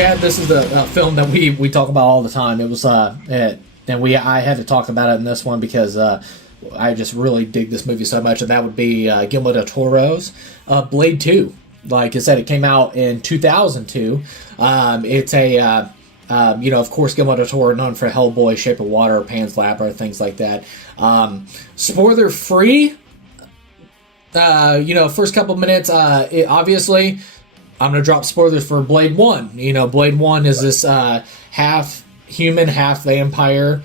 Chad, this is the film that we talk about all the time. It was I had to talk about it in this one because I just really dig this movie so much, and that would be Guillermo Del Toro's Blade 2. Like I said, it came out in 2002. It's a of course, Guillermo Del Toro, known for Hellboy, Shape of Water, Pan's Labyrinth, things like that. Spoiler free. First couple minutes, obviously, I'm going to drop spoilers for Blade 1. Blade 1 is this half human, half vampire.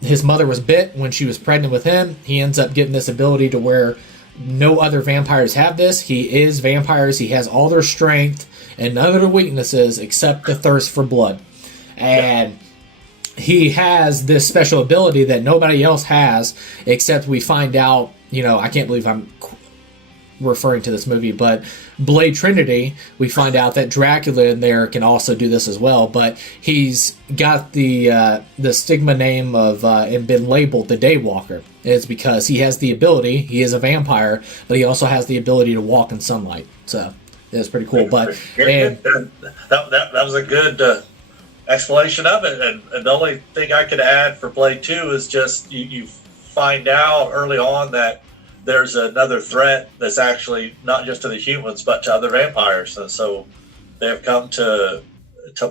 His mother was bit when she was pregnant with him. He ends up getting this ability to where no other vampires have this. He is vampires. He has all their strength and none of their weaknesses except the thirst for blood. And he has this special ability that nobody else has, except we find out, I can't believe I'm referring to this movie, but Blade Trinity, we find out that Dracula in there can also do this as well, but he's got the stigma name of and been labeled the Daywalker. It's because he has the ability, he is a vampire, but he also has the ability to walk in sunlight. So it's pretty cool. But that was a good explanation of it. And the only thing I could add for Blade 2 is just you find out early on that there's another threat that's actually not just to the humans but to other vampires, and so they have come to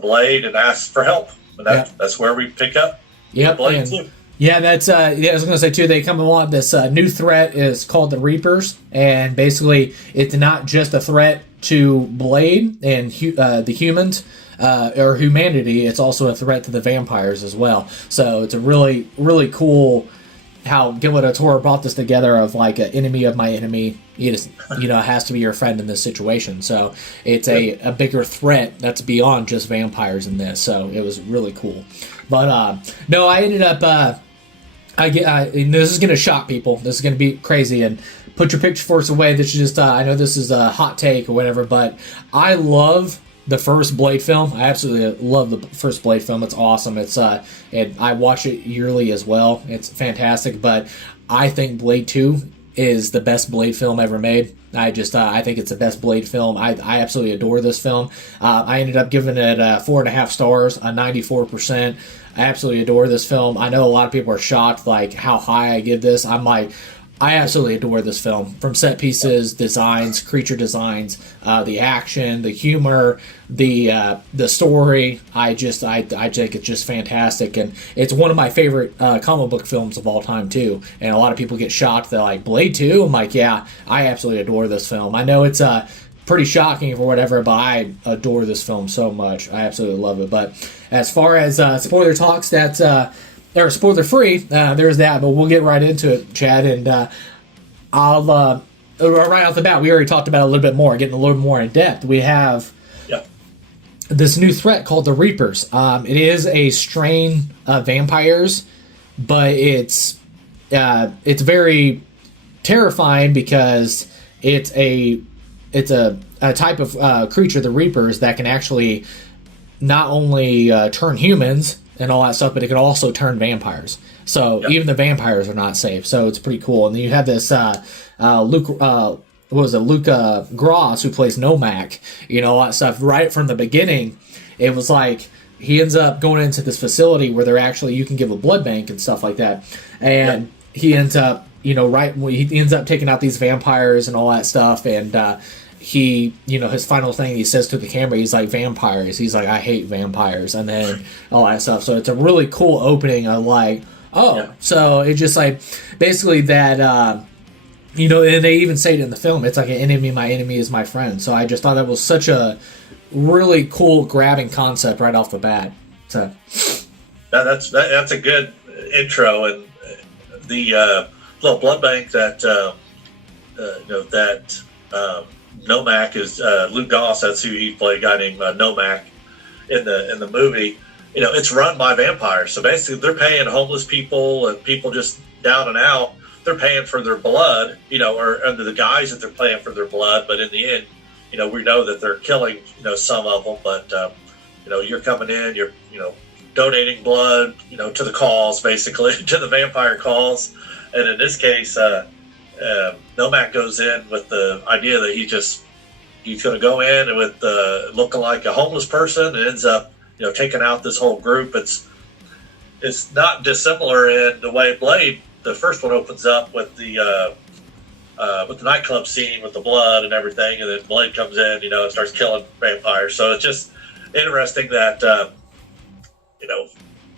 Blade and asked for help, and that's where we pick up. Blade 2. Yeah, that's I was going to say too. They come along. This new threat is called the Reapers, and basically it's not just a threat to Blade and the humans or humanity. It's also a threat to the vampires as well. So it's a really, really cool how Guillermo del Toro brought this together of like an enemy of my enemy. Has to be your friend in this situation. So it's a bigger threat that's beyond just vampires in this. So it was really cool. But no, I ended up. And this is going to shock people. This is going to be crazy. And put your pitchforks away. This is just. I know this is a hot take or whatever, but I love the first Blade film. I absolutely love the first Blade film. It's awesome. It's and I watch it yearly as well. It's fantastic. But I think Blade 2 is the best Blade film ever made. I think it's the best Blade film. I absolutely adore this film. I ended up giving it 4.5 stars, a 94%. I absolutely adore this film. I know a lot of people are shocked like how high I give this. I absolutely adore this film. From set pieces, designs, creature designs, the action, the humor, the story. I think it's just fantastic, and it's one of my favorite comic book films of all time too. And a lot of people get shocked. They're like, Blade 2? I'm like, yeah, I absolutely adore this film. I know it's pretty shocking or whatever, but I adore this film so much. I absolutely love it. But as far as spoiler talks, that's or spoiler free, there's that, but we'll get right into it, Chad, and I'll right off the bat, we already talked about it a little bit more, getting a little more in depth. We have this new threat called the Reapers. It is a strain of vampires, but it's very terrifying because it's a type of creature, the Reapers, that can actually not only turn humans and all that stuff, but it can also turn vampires. So even the vampires are not safe. So it's pretty cool. And then you have this Luca Gross, who plays Nomak, all that stuff. Right from the beginning, it was like he ends up going into this facility where they're actually, you can give a blood bank and stuff like that. And he ends up, he ends up taking out these vampires and all that stuff. And he, his final thing he says to the camera, he's like, vampires. He's like, I hate vampires. And then all that stuff. So it's a really cool opening of like, so it's just like basically that, and they even say it in the film. It's like an enemy, my enemy is my friend. So I just thought that was such a really cool, grabbing concept right off the bat. So that's a good intro, and the little blood bank that Nomak is Luke Goss. That's who he played. A guy named Nomak in the movie. It's run by vampires. So basically, they're paying homeless people and people just down and out. They're paying for their blood, or under the guise that they're paying for their blood. But in the end, we know that they're killing, some of them. But you're coming in, you're donating blood, to the cause, basically to the vampire cause. And in this case, Nomak goes in with the idea that he just he's going to go in with looking like a homeless person and ends up, taking out this whole group. It's not dissimilar in the way Blade, the first one, opens up with the nightclub scene with the blood and everything, and then Blade comes in, and starts killing vampires. So it's just interesting that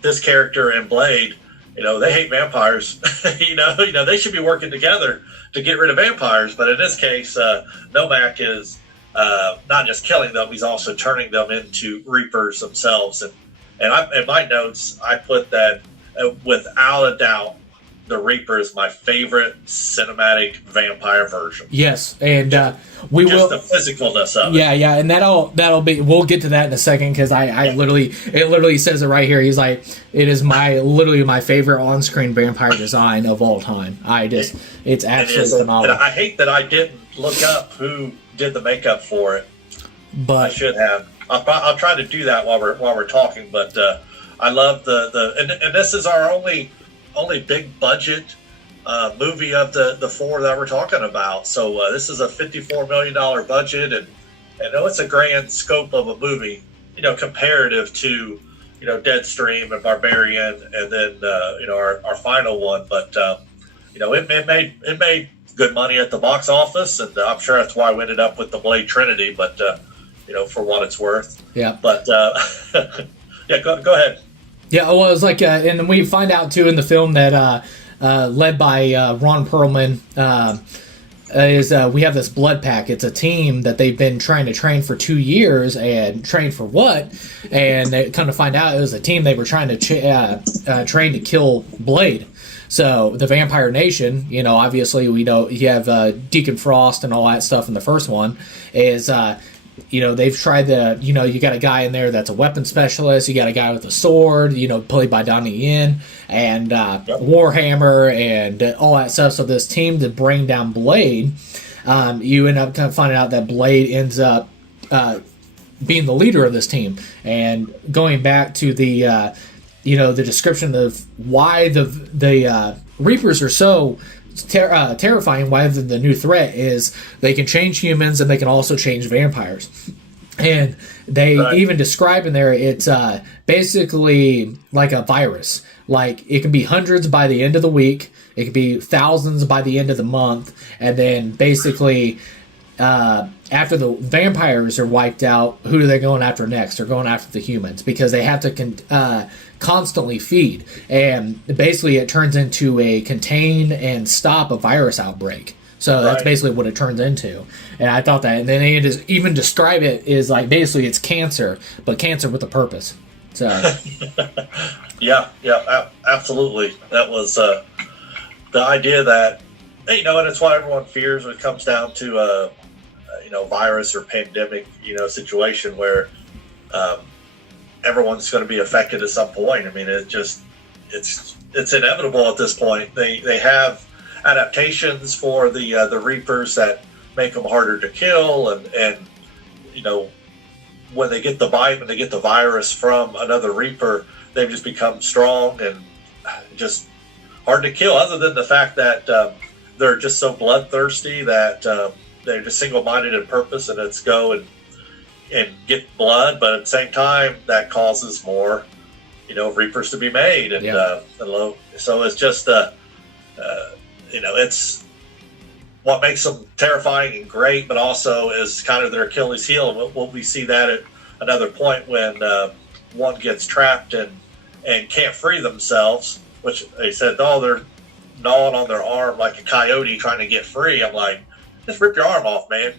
this character and Blade, they hate vampires. They should be working together to get rid of vampires. But in this case, Nomak is not just killing them; he's also turning them into Reapers themselves. And in my notes, I put that without a doubt, the Reaper is my favorite cinematic vampire version. Yes, and we just will the physicalness of it. Yeah, and that'll be. We'll get to that in a second because I literally says it right here. He's like, it is literally my favorite on-screen vampire design of all time. It's absolutely phenomenal. And I hate that I didn't look up who did the makeup for it, but I should have. I'll try to do that while we're talking. But I love and this is our only big budget movie of the four that we're talking about. So this is a $54 million budget, and I know it's a grand scope of a movie, comparative to Deadstream and Barbarian, and then our final one. But it made good money at the box office, and I'm sure that's why we ended up with the Blade Trinity. But for what it's worth. Yeah. But yeah, go ahead. Yeah, well, it was like, and we find out too in the film that led by Ron Perlman we have this blood pack. It's a team that they've been trying to train for 2 years, and train for what? And they kind of find out it was a team they were trying to train to kill Blade. So the Vampire Nation, obviously we know you have Deacon Frost and all that stuff in the first one is. They've tried you got a guy in there that's a weapon specialist. You got a guy with a sword, played by Donnie Yen, and Warhammer and all that stuff. So this team to bring down Blade, you end up kind of finding out that Blade ends up being the leader of this team. And going back to the description of why the Reapers are so terrifying, why the new threat is they can change humans and they can also change vampires. And they even describe in there it's basically like a virus. Like it can be hundreds by the end of the week, it can be thousands by the end of the month, and then basically after the vampires are wiped out, who are they going after next? They're going after the humans because they have to constantly feed. And basically it turns into a contain and stop a virus outbreak. So that's basically what it turns into. And I thought that. And then they just even describe it as like basically it's cancer, but cancer with a purpose. So yeah, absolutely. That was the idea that, and it's what everyone fears when it comes down to virus or pandemic, situation where everyone's going to be affected at some point. I mean, it's inevitable at this point. They have adaptations for the Reapers that make them harder to kill, and when they get the bite, when they get the virus from another Reaper, they've just become strong and just hard to kill. Other than the fact that they're just so bloodthirsty that they're just single-minded in purpose, and it's go and get blood, but at the same time that causes more Reapers to be made, and so it's just it's what makes them terrifying and great, but also is kind of their Achilles heel. And we see that at another point when one gets trapped and can't free themselves, which they said, they're gnawing on their arm like a coyote trying to get free. I'm like, just rip your arm off, man.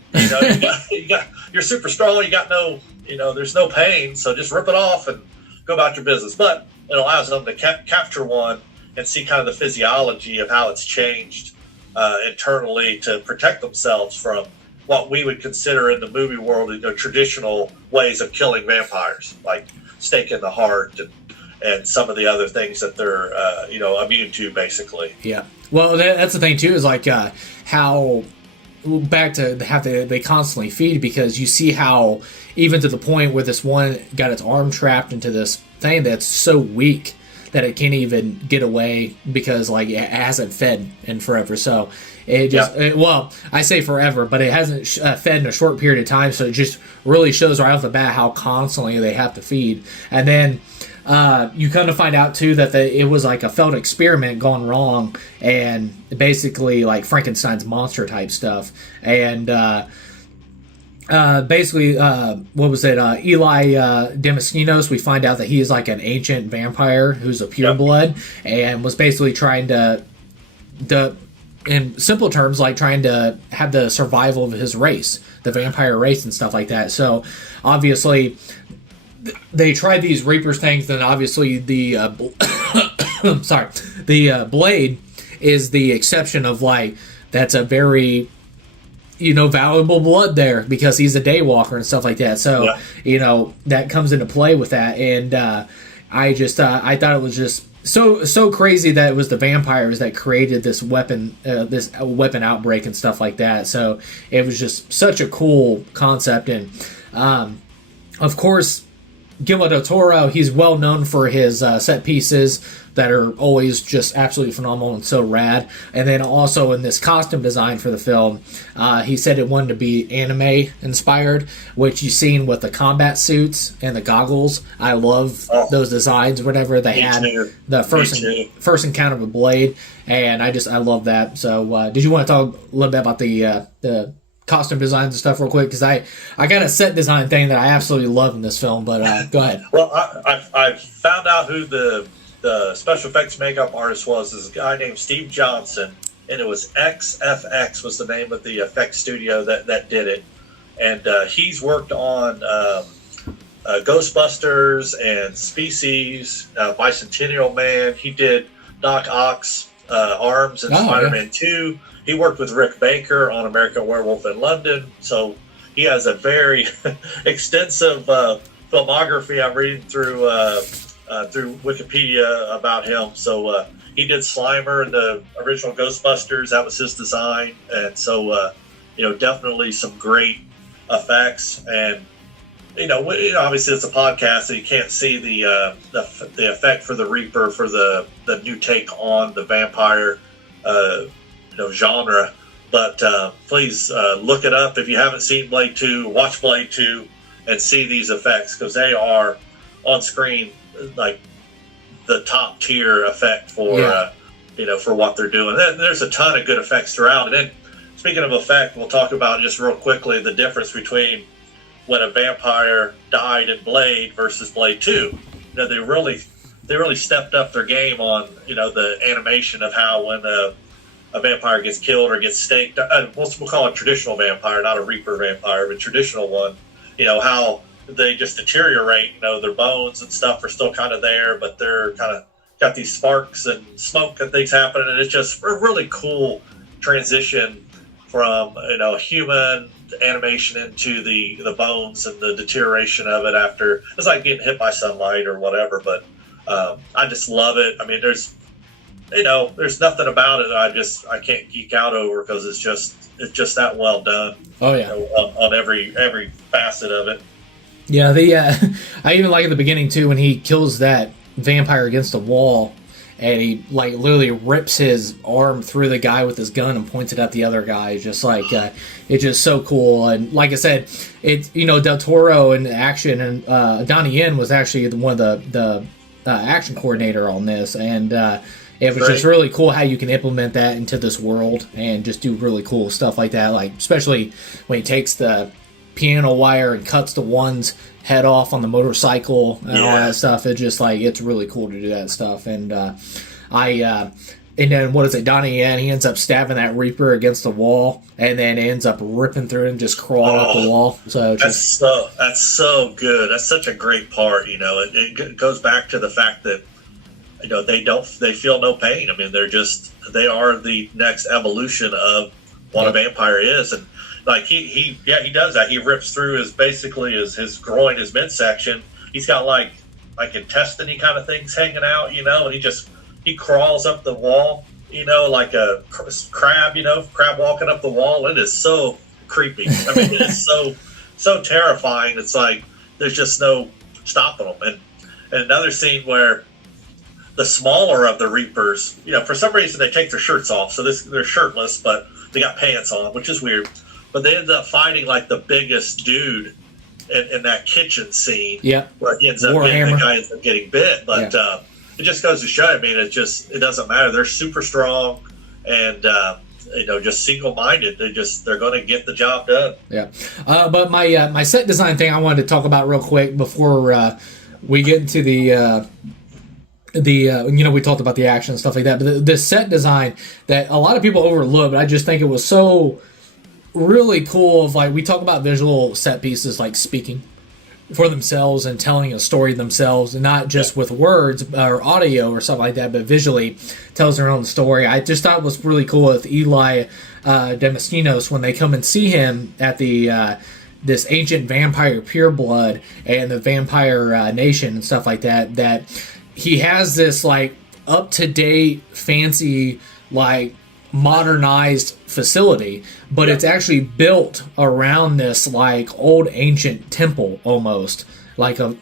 You're super strong. You got no, there's no pain. So just rip it off and go about your business. But it allows them to capture one and see kind of the physiology of how it's changed internally to protect themselves from what we would consider in the movie world, traditional ways of killing vampires, like stake in the heart and some of the other things that they're, immune to, basically. Yeah. Well, that's the thing too, is like how. Back to how they constantly feed, because you see how even to the point where this one got its arm trapped into this thing that's so weak, that it can't even get away because like it hasn't fed in forever. So it just well, I say forever, but it hasn't fed in a short period of time. So it just really shows right off the bat how constantly they have to feed. And then you come to find out too that it was like a failed experiment gone wrong, and basically like Frankenstein's monster type stuff. And basically, what was it? Eli Damaskinos. We find out that he is like an ancient vampire who's a pureblood, and was basically trying to, in simple terms, like trying to have the survival of his race, the vampire race, and stuff like that. So obviously, they tried these Reapers things, and obviously the blade is the exception of like that's a very valuable blood there because he's a daywalker and stuff like that. So that comes into play with that, and I thought it was just so crazy that it was the vampires that created this weapon outbreak and stuff like that. So it was just such a cool concept, and of course, Guillermo Del Toro, he's well known for his set pieces that are always just absolutely phenomenal and so rad. And then also in this costume design for the film, he said it wanted to be anime inspired, which you've seen with the combat suits and the goggles. I love those designs, whatever they had. The first encounter of a blade, and I love that. So did you want to talk a little bit about the costume designs and stuff real quick, because I got a set design thing that I absolutely love in this film, but go ahead. Well, I found out who the special effects makeup artist was. This guy named Steve Johnson, and it was XFX was the name of the effects studio that did it, and he's worked on Ghostbusters and Species, Bicentennial Man. He did Doc Ock's arms in Spider-Man 2. He worked with Rick Baker on American Werewolf in London, so he has a very extensive filmography. I'm reading through Wikipedia about him. So he did Slimer in the original Ghostbusters. That was his design, and so definitely some great effects. And obviously it's a podcast, so you can't see the effect for the Reaper for the new take on the vampire genre, but please look it up. If you haven't seen Blade 2, watch Blade 2 and see these effects, because they are on screen like the top tier effect for for what they're doing. There's a ton of good effects throughout. And then speaking of effect, we'll talk about just real quickly the difference between when a vampire died in Blade versus Blade 2. They really stepped up their game on the animation of how when a vampire gets killed or gets staked. We'll call it traditional vampire, not a Reaper vampire, but traditional one. How they just deteriorate. Their bones and stuff are still kind of there, but they're kind of got these sparks and smoke and things happening. And it's just a really cool transition from human animation into the bones and the deterioration of it after. It's like getting hit by sunlight or whatever. But I just love it. I mean, there's nothing about it that I can't geek out over, because it's just that well done. Oh yeah, on every facet of it. Yeah, I even like at the beginning too when he kills that vampire against the wall, and he like literally rips his arm through the guy with his gun and points it at the other guy. Just like it's just so cool. And like I said, it's Del Toro in action, and Donnie Yen was actually one of the action coordinator on this, and it was just really cool how you can implement that into this world and just do really cool stuff like that. Like especially when he takes the piano wire and cuts the one's head off on the motorcycle and all that stuff. It's just like it's really cool to do that stuff. And and then what is it? Donnie Yen, he ends up stabbing that Reaper against the wall, and then ends up ripping through it and just crawling up the wall. So that's so good. That's such a great part. It goes back to the fact that they feel no pain. I mean, they are the next evolution of what a vampire is. And like he does that. He rips through his groin, his midsection. He's got like intestine-y kind of things hanging out, and he crawls up the wall, like a crab, crab walking up the wall. It is so creepy. I mean, it's so terrifying. It's like there's just no stopping them. And another scene where the smaller of the Reapers, for some reason they take their shirts off, so they're shirtless, but they got pants on, which is weird. But they end up fighting like the biggest dude in that kitchen scene. Yeah, where the guy ends up getting bit. But it just goes to show. I mean, it doesn't matter. They're super strong and just single-minded. They're going to get the job done. Yeah, but my set design thing I wanted to talk about real quick before we get into the we talked about the action and stuff like that, but the set design that a lot of people overlook, but I just think it was so really cool. Of like, we talk about visual set pieces like speaking for themselves and telling a story themselves, and not just with words or audio or something like that, but visually tells their own story. I just thought it was really cool with Eli Damaskinos when they come and see him at the this ancient vampire pureblood and the vampire nation and stuff like that, that he has this like up-to-date fancy like modernized facility, but it's actually built around this like old ancient temple almost, like and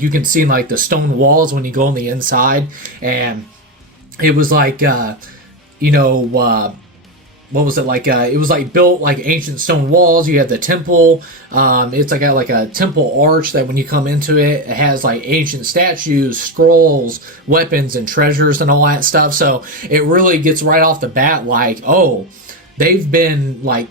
you can see like the stone walls when you go on the inside, and it was like what was it like? It was like built like ancient stone walls. You have the temple. It's like a temple arch that when you come into it, it has like ancient statues, scrolls, weapons, and treasures and all that stuff. So it really gets right off the bat like, oh, they've been like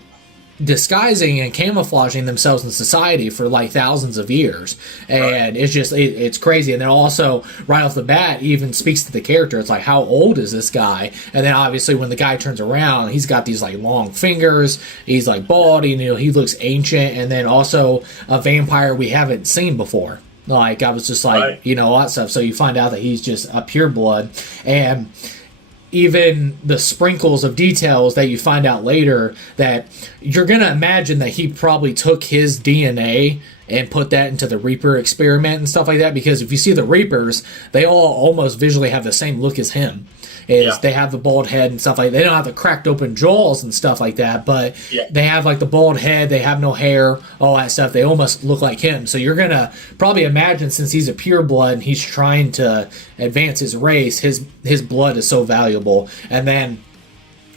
disguising and camouflaging themselves in society for like thousands of years, and it's just it's crazy. And then also right off the bat even speaks to the character. It's like, how old is this guy? And then obviously when the guy turns around, he's got these like long fingers, he's like bald, he looks ancient, and then also a vampire we haven't seen before. Like, I was just like, all that stuff. So you find out that he's just a pureblood, and even the sprinkles of details that you find out later, that you're going to imagine that he probably took his DNA and put that into the Reaper experiment and stuff like that, because if you see the Reapers, they all almost visually have the same look as him. They have the bald head and stuff like that. They don't have the cracked open jaws and stuff like that, but they have like the bald head, they have no hair, all that stuff. They almost look like him. So you're going to probably imagine, since he's a pureblood and he's trying to advance his race, his blood is so valuable. And then,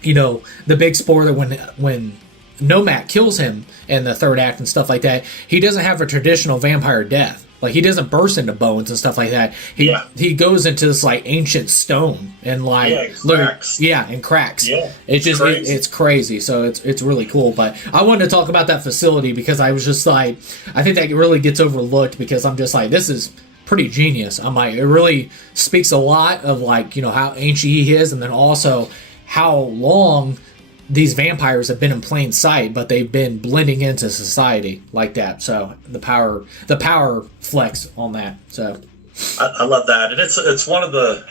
the big spoiler, when Nomak kills him in the third act and stuff like that, he doesn't have a traditional vampire death. Like, he doesn't burst into bones and stuff like that. He goes into this like ancient stone and like cracks. And cracks. Yeah, it's just crazy. It's crazy. So it's really cool. But I wanted to talk about that facility because I was just like, I think that really gets overlooked, because I'm just like, this is pretty genius. I'm like, it really speaks a lot of like, how ancient he is, and then also how long these vampires have been in plain sight, but they've been blending into society like that. So the power flex on that. So I love that, and it's one of the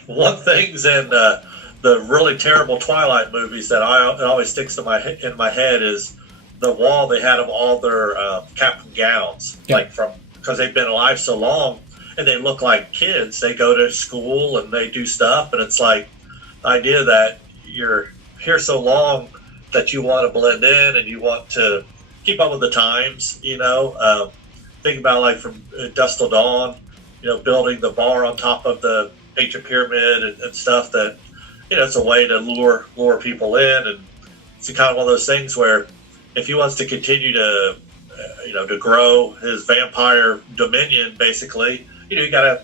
things in the really terrible Twilight movies that it always sticks in my head is the wall they had of all their cap and gowns, because they've been alive so long and they look like kids. They go to school and they do stuff, and it's like the idea that you're here so long that you want to blend in and you want to keep up with the times, think about like from Dusk Till Dawn, building the bar on top of the ancient pyramid and stuff, that, it's a way to lure people in. And it's kind of one of those things where if he wants to continue to, to grow his vampire dominion, basically, you gotta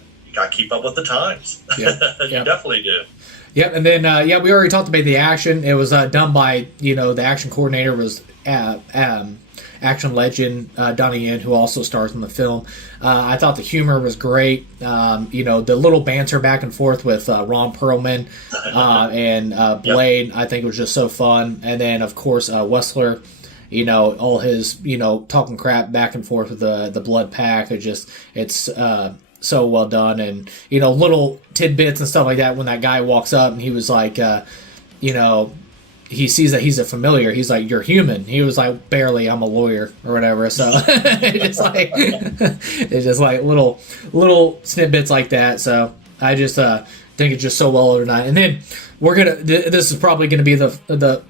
keep up with the times. Yeah. You definitely do. Yep, and then we already talked about the action. It was done by the action coordinator was action legend Donnie Yen, who also stars in the film. I thought the humor was great. The little banter back and forth with Ron Perlman and Blade, I think it was just so fun. And then of course Wesley, all his talking crap back and forth with the Blood Pack. It's so well done, and little tidbits and stuff like that. When that guy walks up and he was like, he sees that he's a familiar. He's like, "You're human." He was like, "Barely. I'm a lawyer," or whatever. So it's just like little snippets like that. So I just think it's just so well organized. And then this is probably gonna be the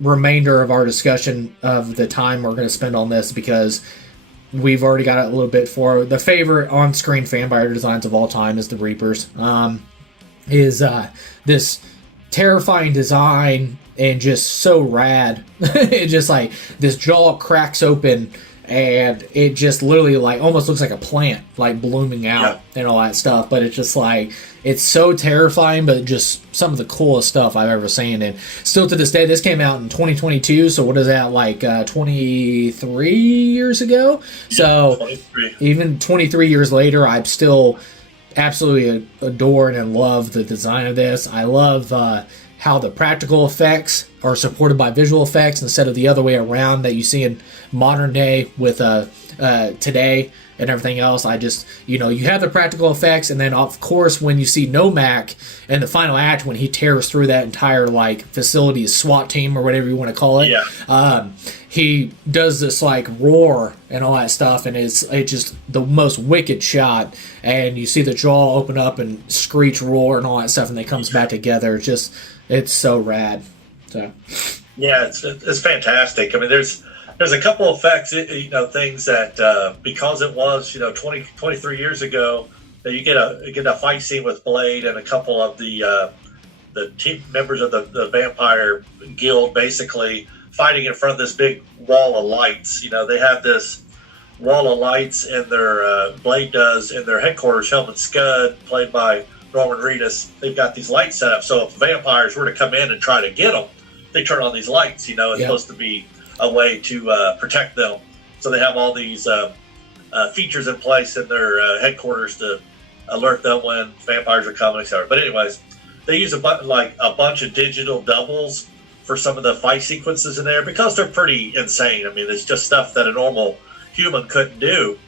remainder of our discussion of the time we're gonna spend on this, because we've already got it a little bit for the favorite on-screen vampire designs of all time is the Reapers. is this terrifying design and just so rad. It just like this jaw cracks open and it just literally like almost looks like a plant like blooming out and all that stuff. But it's just like it's so terrifying, but just some of the coolest stuff I've ever seen. And still to this day, this came out in 2022. So what is that, like 23 years ago? So 23. Even 23 years later, I'm still absolutely adore and love the design of this. I love how the practical effects are supported by visual effects instead of the other way around that you see in modern day with today and everything else. I just, you have the practical effects, and then of course when you see Nomak in the final act when he tears through that entire like facility, SWAT team or whatever you want to call it, he does this like roar and all that stuff, and it's just the most wicked shot. And you see the jaw open up and screech, roar, and all that stuff, and it comes back together. It's so rad. So yeah, it's fantastic. I mean, there's a couple of effects, things that because it was 23 years ago, that you get a fight scene with Blade and a couple of the team members of the vampire guild basically fighting in front of this big wall of lights. They have this wall of lights in their Blade does in their headquarters. Helmut Scud, played by Norman Reedus, they've got these lights set up. So if vampires were to come in and try to get them, they turn on these lights. It's supposed to be a way to protect them. So they have all these features in place in their headquarters to alert them when vampires are coming, etc. But anyways, they use a bunch of digital doubles for some of the fight sequences in there because they're pretty insane. I mean, it's just stuff that a normal human couldn't do.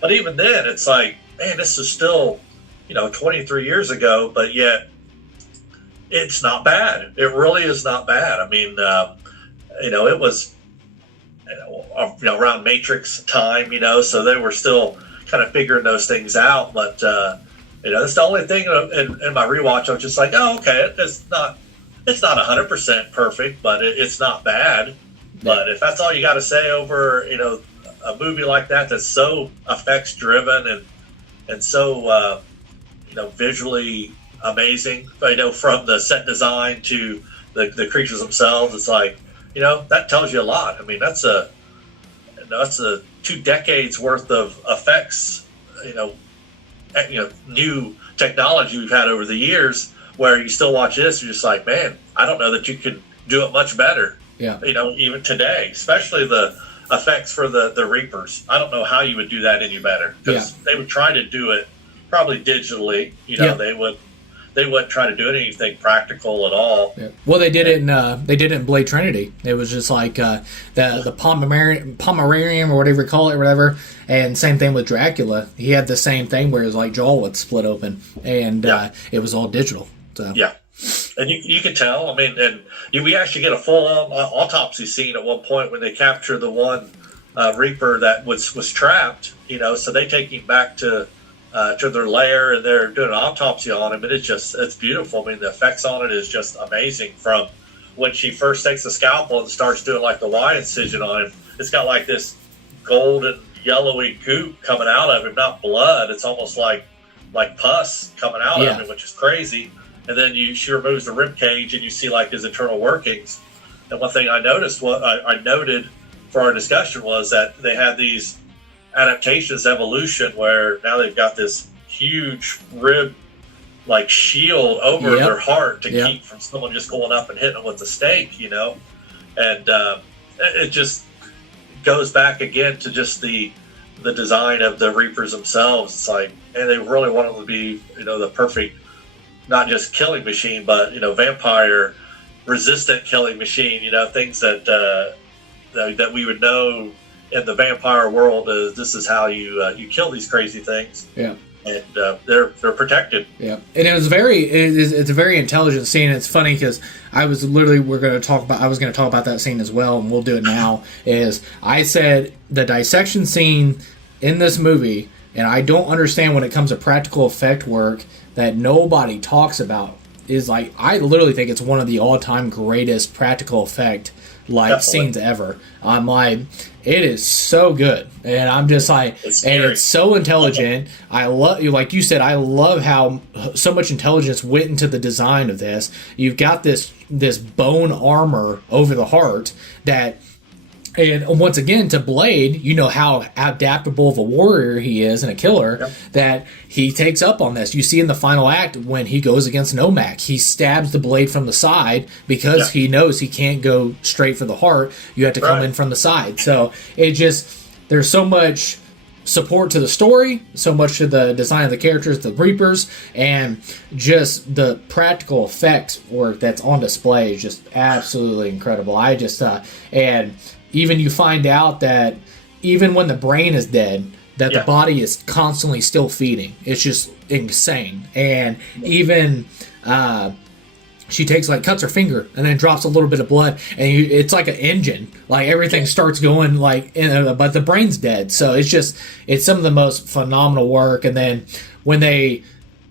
But even then, it's like, man, this is still 23 years ago, but yet it's not bad. It really is not bad. I mean, it was around Matrix time, so they were still kind of figuring those things out. But that's the only thing in my rewatch. I was just like, oh, okay, it's not 100% perfect, but it's not bad. But if that's all you got to say over a movie like that that's so effects driven and so visually amazing, from the set design to the creatures themselves, it's like, that tells you a lot. I mean, that's a 2 decades worth of effects, new technology we've had over the years, where you still watch this, you're just like, man, I don't know that you could do it much better. Yeah. Even today, especially the effects for the Reapers. I don't know how you would do that any better, because they would try to do it probably digitally. They wouldn't try to do anything practical at all. Yeah. Well, they did it in Blade Trinity. It was just like the Pomeranian or whatever you call it, or whatever. And same thing with Dracula. He had the same thing where his like jaw would split open, and it was all digital. So. Yeah. And you could tell. I mean, and we actually get a full-on autopsy scene at one point when they capture the one Reaper that was trapped. So they take him back to their lair, and they're doing an autopsy on him. And it's beautiful. I mean, the effects on it is just amazing. From when she first takes the scalpel and starts doing like the Y incision on him, it's got like this golden yellowy goop coming out of him, not blood. It's almost like pus coming out of him, which is crazy. And then she removes the rib cage, and you see like his internal workings. And one thing I noticed, I noted for our discussion, was that they had these adaptations, evolution, where now they've got this huge rib like shield over their heart to keep from someone just going up and hitting them with a stake, And it just goes back again to just the design of the Reapers themselves. It's like, and they really want them to be, the perfect, not just killing machine, but vampire resistant killing machine. Things that we would know in the vampire world. This is how you kill these crazy things. Yeah, and they're protected. Yeah, and it's a very intelligent scene. It's funny because I was going to talk about that scene as well, and we'll do it now. Is I said the dissection scene in this movie, and I don't understand when it comes to practical effect work that nobody talks about, is like, I literally think it's one of the all-time greatest practical effect like scenes ever. I'm like, it is so good, and I'm just like, and it's so intelligent. I love, like you said, I love how so much intelligence went into the design of this. You've got this bone armor over the heart that. And once again, to Blade, you know how adaptable of a warrior he is and a killer, that he takes up on this. You see in the final act when he goes against Nomak, he stabs the blade from the side because he knows he can't go straight for the heart. You have to come in from the side. So it just, there's so much support to the story, so much to the design of the characters, the Reapers, and just the practical effects work that's on display is just absolutely incredible. I just, and even you find out that even when the brain is dead, that the body is constantly still feeding. It's just insane. And even she takes, like, cuts her finger and then drops a little bit of blood, and it's like an engine. Like, everything starts going, like, but the brain's dead. So it's some of the most phenomenal work. And then when they,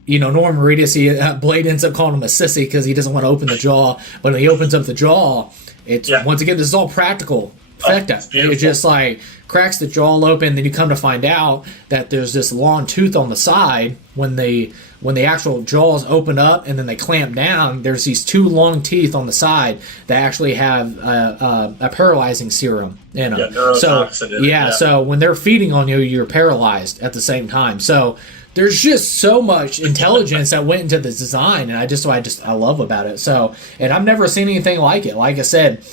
you know, Norman Reedus, Blade ends up calling him a sissy because he doesn't want to open the jaw. But when he opens up the jaw, it's once again, this is all practical effect. It just like cracks the jaw open. Then you come to find out that there's this long tooth on the side. When the actual jaws open up and then they clamp down, there's these two long teeth on the side that actually have a paralyzing serum in them. So when they're feeding on you, you're paralyzed at the same time. So there's just so much intelligence that went into the design, and I love about it. So, and I've never seen anything like it. Like I said,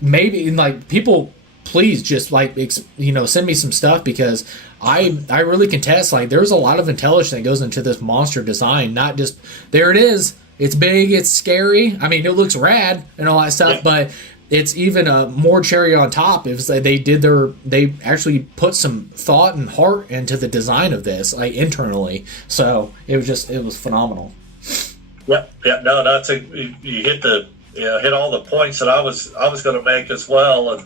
maybe like people, please just like send me some stuff, because I really contest, like, there's a lot of intelligence that goes into this monster design. Not just there it is, it's big, it's scary. I mean, it looks rad and all that stuff, but it's even more cherry on top. It was like they actually put some thought and heart into the design of this, like, internally. So it was phenomenal. No, that's you hit all the points that I was going to make as well. And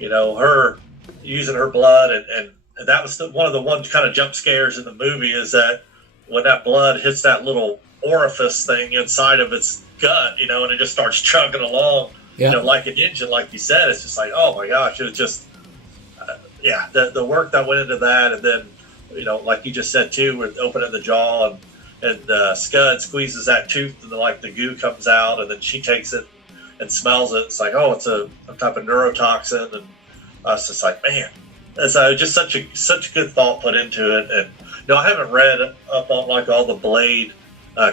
her using her blood, and that was one of the kind of jump scares in the movie, is that when that blood hits that little orifice thing inside of its gut, and it just starts chugging along. Like an engine, like you said. It's just like, oh my gosh, it was just, the work that went into that. And then, like you just said too, with opening the jaw, and Scud squeezes that tooth, and the goo comes out, and then she takes it and smells it. It's like, oh, it's a type of neurotoxin. And I was just like, man, it's just such a good thought put into it. And I haven't read up on like all the Blade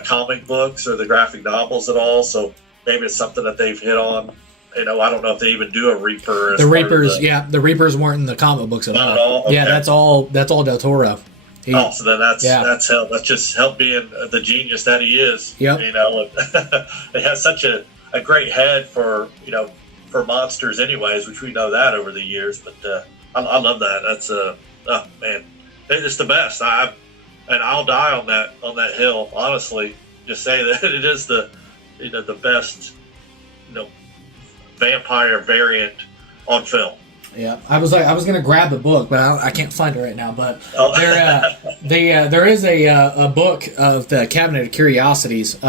comic books or the graphic novels at all, so maybe it's something that they've hit on. I don't know if they even do a Reaper. The Reapers, the Reapers weren't in the comic books at all. Okay. Yeah, that's all Del Toro. So then that's help. That's just help being the genius that he is. Yep. It has such a great head for monsters, anyways, which we know that over the years. But I love that. That's oh man, they're just the best. I'll die on that hill. Honestly, just say that it is the best vampire variant on film. Yeah, I was going to grab the book, but I can't find it right now. But there is a book of the Cabinet of Curiosities,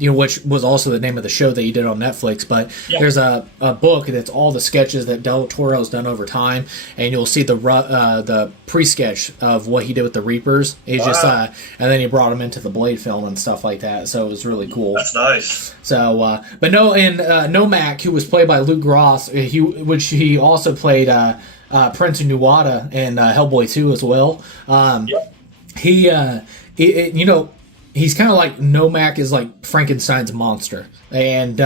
which was also the name of the show that you did on Netflix. But there's a book that's all the sketches that Del Toro's done over time, and you'll see the pre-sketch of what he did with the Reapers. He's just and then he brought them into the Blade film and stuff like that. So it was really cool. That's nice. So, but Nomak, who was played by Luke Gross, which he also played Prince of Nuada in Hellboy 2 as well. He's kind of like Nomak is like Frankenstein's monster. And,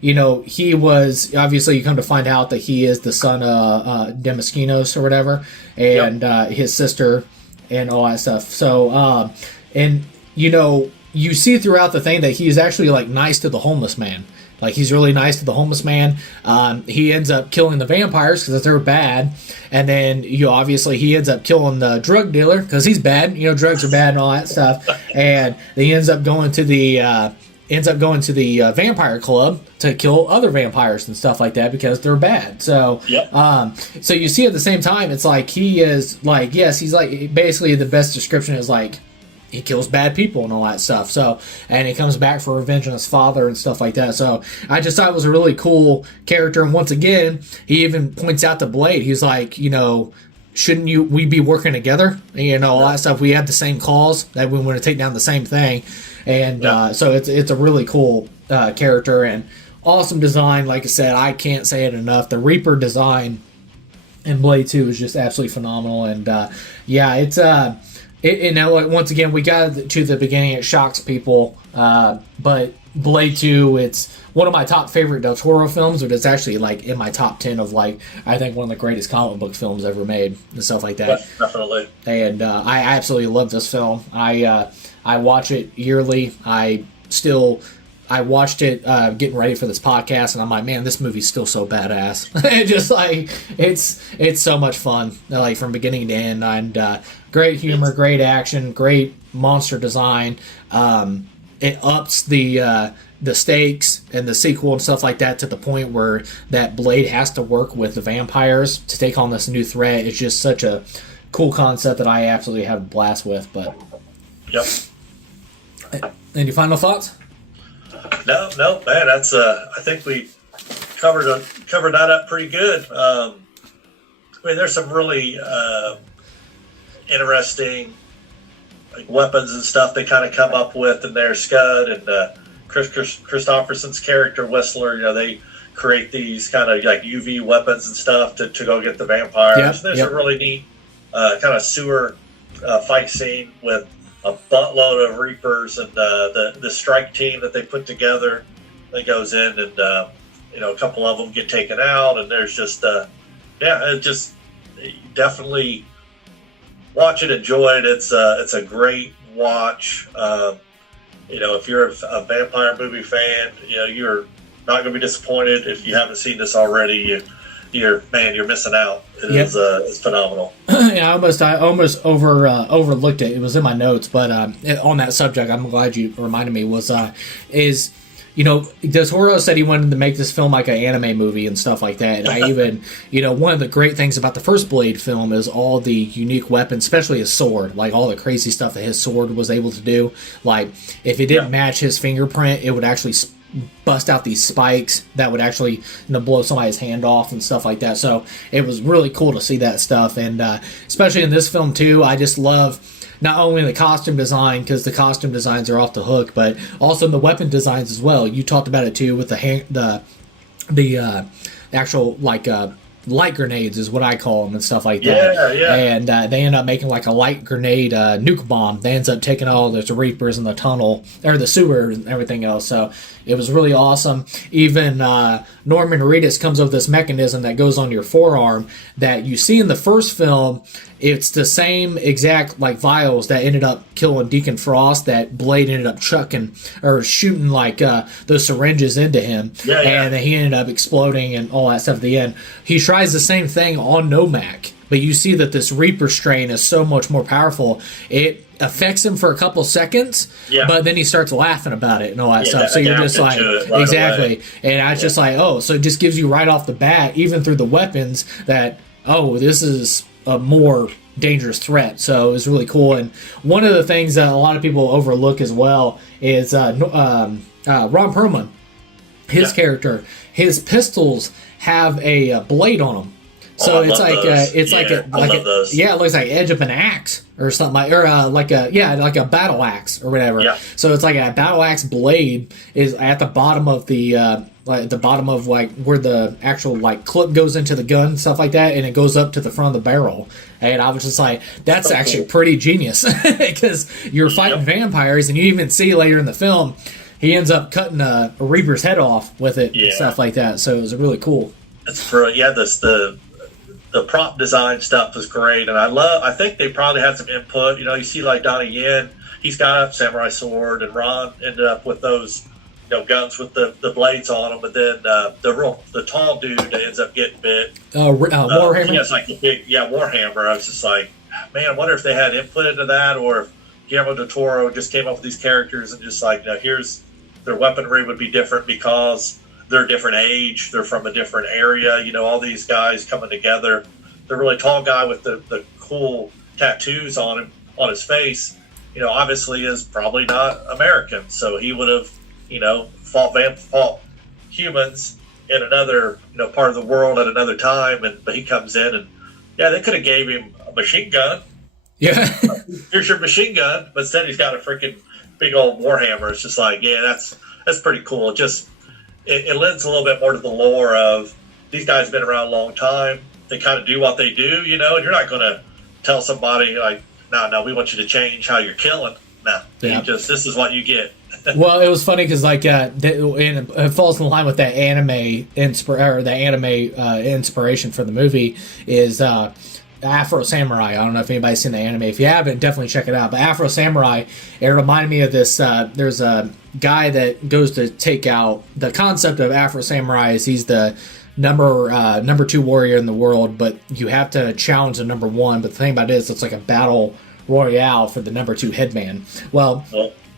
he was, obviously you come to find out that he is the son of Demaskinos or whatever, and his sister and all that stuff. So, you see throughout the thing that he's actually like nice to the homeless man. Like, he's really nice to the homeless man. He ends up killing the vampires because they're bad. And then, obviously, he ends up killing the drug dealer because he's bad. Drugs are bad and all that stuff. And he ends up going to the vampire club to kill other vampires and stuff like that because they're bad. So, so you see at the same time, it's like he is like, yes, he's like, basically the best description is like, he kills bad people and all that stuff. So, and he comes back for revenge on his father and stuff like that. So I just thought it was a really cool character. And once again, he even points out to Blade. He's like, shouldn't we be working together? All that stuff. We have the same cause that we want to take down the same thing. And so it's a really cool character and awesome design. Like I said, I can't say it enough. The Reaper design in Blade 2 is just absolutely phenomenal. And it's once again, we got to the beginning. It shocks people, but Blade 2, it's one of my top favorite Del Toro films, but it's actually like in my top 10 of I think one of the greatest comic book films ever made and stuff like that. Definitely. And I absolutely love this film. I watch it yearly. I watched it getting ready for this podcast, and I'm like, man, this movie's still so badass. It's so much fun, from beginning to end, and great humor, great action, great monster design. It ups the stakes and the sequel and stuff like that to the point where that Blade has to work with the vampires to take on this new threat. It's just such a cool concept that I absolutely have a blast with. But yep. Any final thoughts? No, man. That's I think we covered that up pretty good. There's some really interesting weapons and stuff they kind of come up with in their Scud and Kristofferson's character Whistler. They create these kind of like UV weapons and stuff to go get the vampires. There's a really neat kind of sewer fight scene with a buttload of Reapers and the strike team that they put together that goes in, and a couple of them get taken out, and there's just definitely watch it, enjoy it. It's a great watch. If you're a vampire movie fan, you're not going to be disappointed. If you haven't seen this already, you're missing out. It's phenomenal. I almost overlooked it. It was in my notes, but on that subject, I'm glad you reminded me. Del Toro said he wanted to make this film like an anime movie and stuff like that. And I even, one of the great things about the first Blade film is all the unique weapons, especially his sword, like all the crazy stuff that his sword was able to do. Like, if it didn't match his fingerprint, it would actually bust out these spikes that would actually blow somebody's hand off and stuff like that. So it was really cool to see that stuff. And especially in this film, too, I just love not only the costume design, because the costume designs are off the hook, but also the weapon designs as well. You talked about it too with the actual light grenades is what I call them and stuff like that. Yeah. And they end up making like a light grenade nuke bomb. They ends up taking all those Reapers in the tunnel or the sewer and everything else. So it was really awesome. Even Norman Reedus comes up with this mechanism that goes on your forearm that you see in the first film. It's the same exact vials that ended up killing Deacon Frost that Blade ended up shooting those syringes into him. And then he ended up exploding and all that stuff at the end. He tries the same thing on Nomak, but you see that this Reaper strain is so much more powerful. It affects him for a couple seconds, but then he starts laughing about it and all that stuff. So you're just like, exactly. And I was just like, so it just gives you right off the bat, even through the weapons, that, this is a more dangerous threat. So it was really cool. And one of the things that a lot of people overlook as well is Ron Perlman, his character, his pistols have a blade on them. So it looks like edge of an axe or something like a battle axe or whatever. Yeah. So it's like a battle axe blade is at the bottom of the where the actual clip goes into the gun and stuff like that, and it goes up to the front of the barrel. And I was just like, that's actually pretty genius because you're fighting vampires, and you even see later in the film he ends up cutting a Reaper's head off with it and stuff like that. So it was really cool. It's the prop design stuff was great, and I think they probably had some input. You see Donnie Yen, he's got a samurai sword, and Ron ended up with those guns with the blades on them, but then the tall dude that ends up getting bit. Warhammer? Yes, the big, Warhammer. I was just like, man, I wonder if they had input into that, or if Guillermo Del Toro just came up with these characters and just here's their weaponry would be different because they're a different age, they're from a different area. All these guys coming together. The really tall guy with the cool tattoos on his face, obviously is probably not American, so he would have, fought humans in another, part of the world at another time, but he comes in and they could have gave him a machine gun. Yeah. Here's your machine gun, but instead he's got a freaking big old warhammer. It's just like, that's pretty cool. It lends a little bit more to the lore of these guys have been around a long time. They kind of do what they do, and you're not going to tell somebody like, no, we want you to change how you're killing. No, this is what you get. Well, it was funny because it falls in line with that anime inspiration for the movie is Afro Samurai. I don't know if anybody's seen the anime. If you haven't, definitely check it out. But Afro Samurai, it reminded me of this. There's a guy that goes to take out the concept of Afro Samurai. Is he's the number 2 warrior in the world, but you have to challenge the number 1. But the thing about it is, it's like a battle royale for the number 2 headman. Well,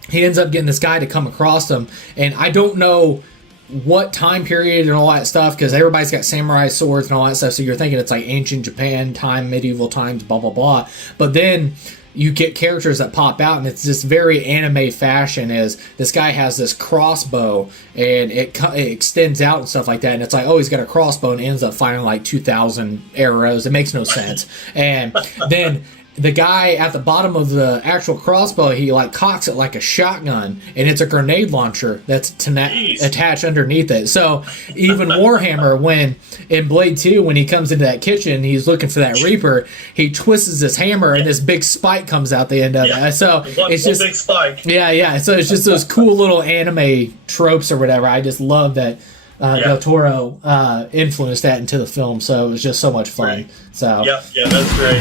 he ends up getting this guy to come across him, and I don't know what time period and all that stuff, because everybody's got samurai swords and all that stuff, so you're thinking it's like ancient Japan time, medieval times, blah blah blah. But then you get characters that pop out, and it's this very anime fashion. Is this guy has this crossbow, and it extends out and stuff like that, and it's like, oh, he's got a crossbow, and ends up firing like 2,000 arrows. It makes no sense. And then the guy at the bottom of the actual crossbow, he like cocks it like a shotgun, and it's a grenade launcher that's attached underneath it. So even Warhammer, when in Blade 2, when he comes into that kitchen, he's looking for that Reaper, he twists his hammer, and this big spike comes out the end of it. So it's just big spike. Yeah. So it's just those cool little anime tropes or whatever. I just love that Del Toro influenced that into the film. So it was just so much fun. Right. So yeah, that's great.